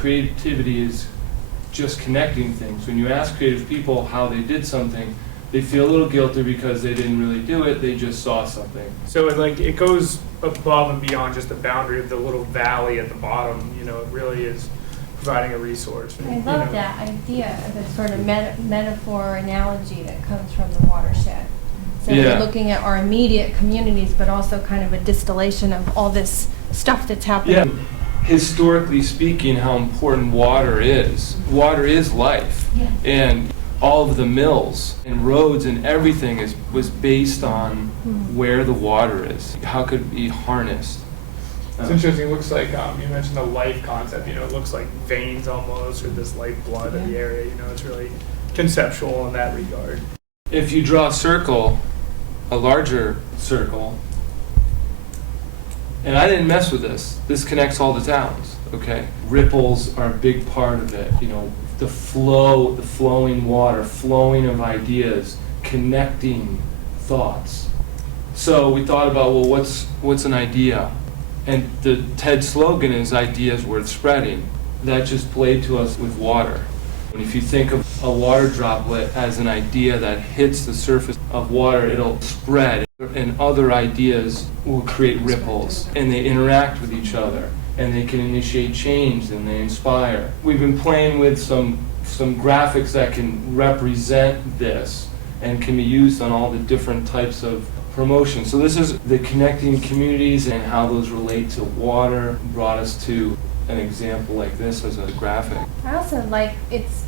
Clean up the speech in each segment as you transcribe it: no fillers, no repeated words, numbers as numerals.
creativity is just connecting things. When you ask creative people how they did something, they feel a little guilty because they didn't really do it, they just saw something. So it goes above and beyond just the boundary of the little valley at the bottom. It really is providing a resource. I love that idea of a sort of metaphor analogy that comes from the watershed. So Yeah. we're looking at our immediate communities, but also kind of a distillation of all this stuff that's happening. Yeah. Historically speaking, how important water is. Water is life. Yeah. And all of the mills and roads and everything was based on where the water is. How could it be harnessed? It's interesting. It looks like you mentioned the life concept. It looks like veins almost, or this lifeblood of the area. It's really conceptual in that regard. If you draw a circle, a larger circle, and I didn't mess with this. This connects all the towns, okay? Ripples are a big part of it. The flow, the flowing water, flowing of ideas, connecting thoughts. So we thought about, well, what's an idea? And the TED slogan is ideas worth spreading. That just played to us with water. And if you think of a water droplet as an idea that hits the surface of water, it'll spread, and other ideas will create ripples, and they interact with each other, and they can initiate change, and they inspire. We've been playing with some graphics that can represent this and can be used on all the different types of promotion. So this is the connecting communities and how those relate to water brought us to an example like this as a graphic. I also like it's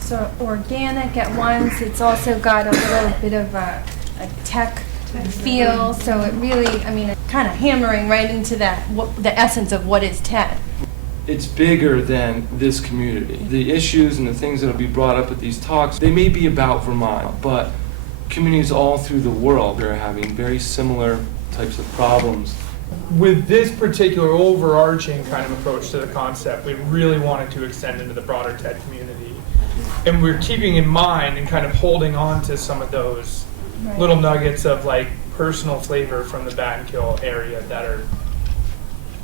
sort of organic at once. It's also got a little bit of a tech feel. So it really, it's kind of hammering right into the essence of what is TED. It's bigger than this community. The issues and the things that will be brought up at these talks, they may be about Vermont, but communities all through the world are having very similar types of problems. With this particular overarching kind of approach to the concept, we really wanted to extend into the broader TED community. And we're keeping in mind and kind of holding on to some of those little nuggets of personal flavor from the Battenkill area that are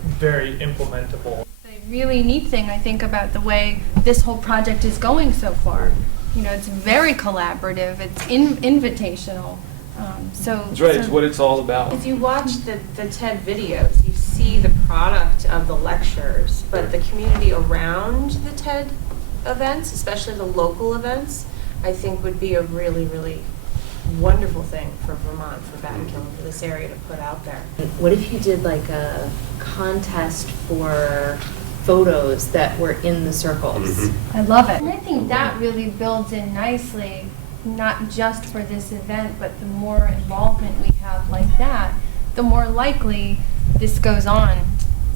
very implementable. The really neat thing, I think, about the way this whole project is going so far, it's very collaborative, it's invitational. That's right, it's what it's all about. If you watch the TED videos, you see the product of the lectures, but the community around the TED events, especially the local events, I think would be a really, really wonderful thing for Vermont, for Battenkill, for this area to put out there. What if you did a contest for photos that were in the circles? I love it. And I think that really builds in nicely, not just for this event, but the more involvement we have like that, the more likely this goes on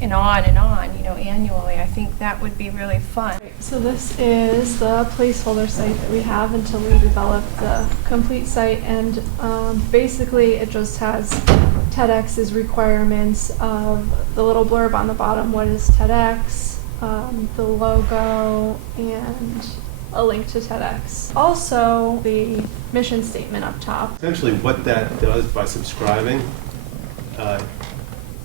and on and on, annually. I think that would be really fun. So this is the placeholder site that we have until we develop the complete site, and basically it just has TEDx's requirements of the little blurb on the bottom, what is TEDx, the logo, and a link to TEDx. Also, the mission statement up top. Essentially what that does by subscribing,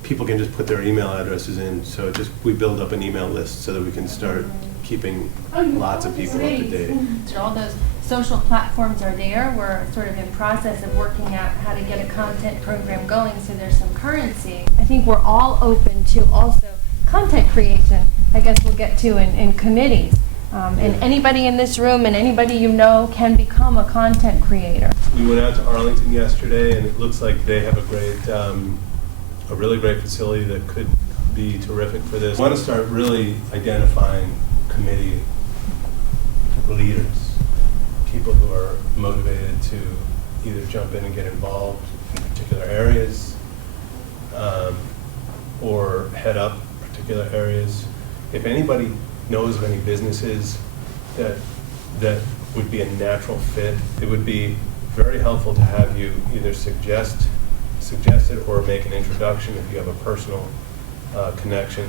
people can just put their email addresses in, so we build up an email list so that we can start keeping lots of people up to date. All those social platforms are there. We're sort of in process of working out how to get a content program going so there's some currency. I think we're all open to also content creation. I guess we'll get to in committees. And anybody in this room and anybody can become a content creator. We went out to Arlington yesterday, and it looks like they have a really great facility that could be terrific for this. I want to start really identifying committee leaders, people who are motivated to either jump in and get involved in particular areas or head up particular areas. If anybody knows of any businesses that would be a natural fit, it would be very helpful to have you either suggest it or make an introduction if you have a personal connection